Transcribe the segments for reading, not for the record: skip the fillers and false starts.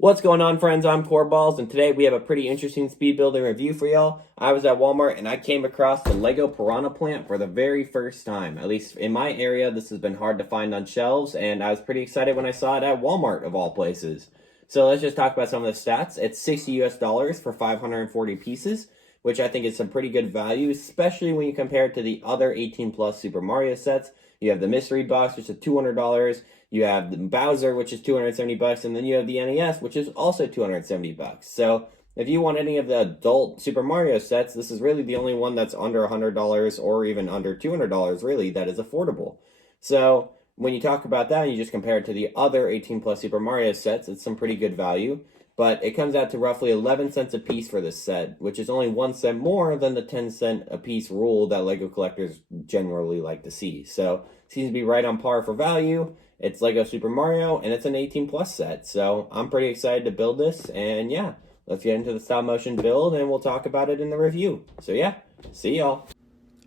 What's going on, friends? I'm Coreballs, and today we have a pretty interesting speed building review for y'all. I was at Walmart and I came across the Lego Piranha plant for the very first time. At least in my area, this has been hard to find on shelves, and I was pretty excited when I saw it at Walmart, of all places. So let's just talk about some of the stats. It's 60 US dollars for 540 pieces, which I think is some pretty good value, especially when you compare it to the other 18 plus Super Mario sets. You have the mystery box, which is $200. You have the Bowser, which is 270 bucks, and then you have the NES, which is also 270 bucks. So if you want any of the adult Super Mario sets, this is really the only one that's under $100 or even under $200 really that is affordable. So when you talk about that and you just compare it to the other 18 plus Super Mario sets, it's some pretty good value. But it comes out to roughly 11 cents a piece for this set, which is only 1 cent more than the 10-cent a piece rule that Lego collectors generally like to see. So it seems to be right on par for value. It's Lego Super Mario, and it's an 18 plus set. So I'm pretty excited to build this, and yeah, let's get into the stop motion build, and we'll talk about it in the review. So yeah, see y'all.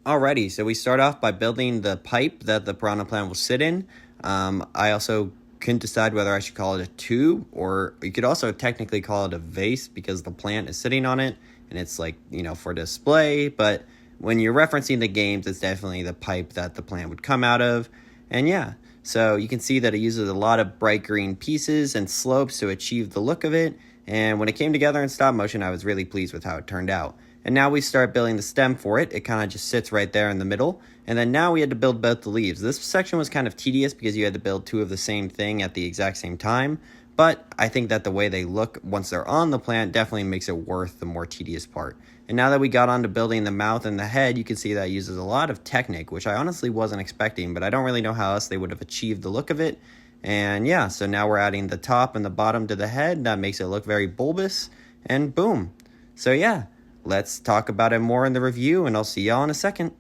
Alrighty, so we start off by building the pipe that the Piranha plant will sit in. I also couldn't decide whether I should call it a tube, or you could also technically call it a vase because the plant is sitting on it, and it's like, for display, but when you're referencing the games, it's definitely the pipe that the plant would come out of, and yeah. So you can see that it uses a lot of bright green pieces and slopes to achieve the look of it. And when it came together in stop motion, I was really pleased with how it turned out. And now we start building the stem for it. It kind of just sits right there in the middle. And then now we had to build both the leaves. This section was kind of tedious because you had to build two of the same thing at the exact same time. But I think that the way they look once they're on the plant definitely makes it worth the more tedious part. And now that we got on to building the mouth and the head, you can see that it uses a lot of Technic, which I honestly wasn't expecting, but I don't really know how else they would have achieved the look of it. And yeah, so now we're adding the top and the bottom to the head. That makes it look very bulbous, and boom. So yeah, let's talk about it more in the review, and I'll see y'all in a second.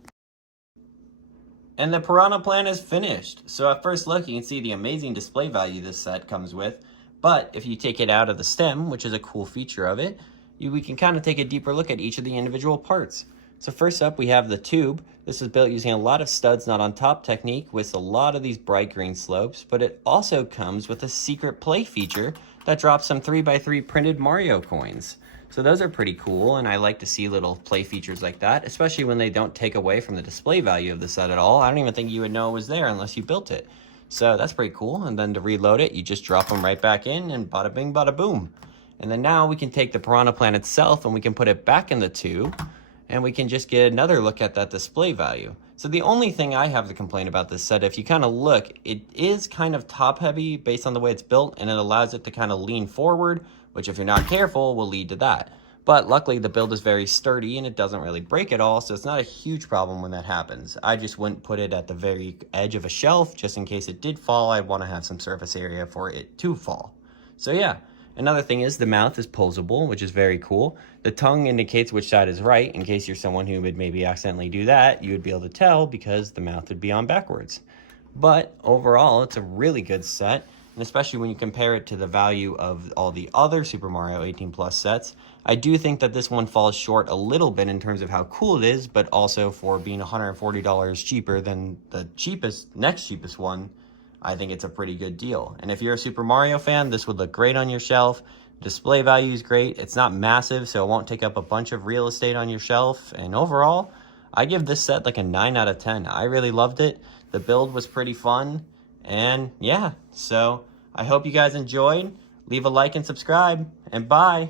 And the Piranha plant is finished. So at first look, you can see the amazing display value this set comes with. But if you take it out of the stem, which is a cool feature of it, we can kind of take a deeper look at each of the individual parts. So first up, we have the tube. This is built using a lot of studs not on top technique with a lot of these bright green slopes, but it also comes with a secret play feature that drops some 3x3 printed Mario coins. So those are pretty cool, and I like to see little play features like that, especially when they don't take away from the display value of the set at all. I don't even think you would know it was there unless you built it. So that's pretty cool, and then to reload it, you just drop them right back in, and bada bing, bada boom. And then now we can take the Piranha plant itself and we can put it back in the tube, and we can just get another look at that display value. So the only thing I have to complain about this set, if you kind of look, it is kind of top heavy based on the way it's built, and it allows it to kind of lean forward, which if you're not careful will lead to that. But luckily the build is very sturdy and it doesn't really break at all, so it's not a huge problem when that happens. I just wouldn't put it at the very edge of a shelf, just in case it did fall. I'd want to have some surface area for it to fall. So yeah. Another thing is the mouth is posable, which is very cool. The tongue indicates which side is right. In case you're someone who would maybe accidentally do that, you would be able to tell because the mouth would be on backwards. But overall, it's a really good set, and especially when you compare it to the value of all the other Super Mario 18 Plus sets, I do think that this one falls short a little bit in terms of how cool it is, but also for being $140 cheaper than the next cheapest one. I think it's a pretty good deal. And if you're a Super Mario fan, this would look great on your shelf. Display value is great. It's not massive, so it won't take up a bunch of real estate on your shelf. And overall, I give this set like a 9 out of 10. I really loved it. The build was pretty fun. And yeah, so I hope you guys enjoyed. Leave a like and subscribe, and bye.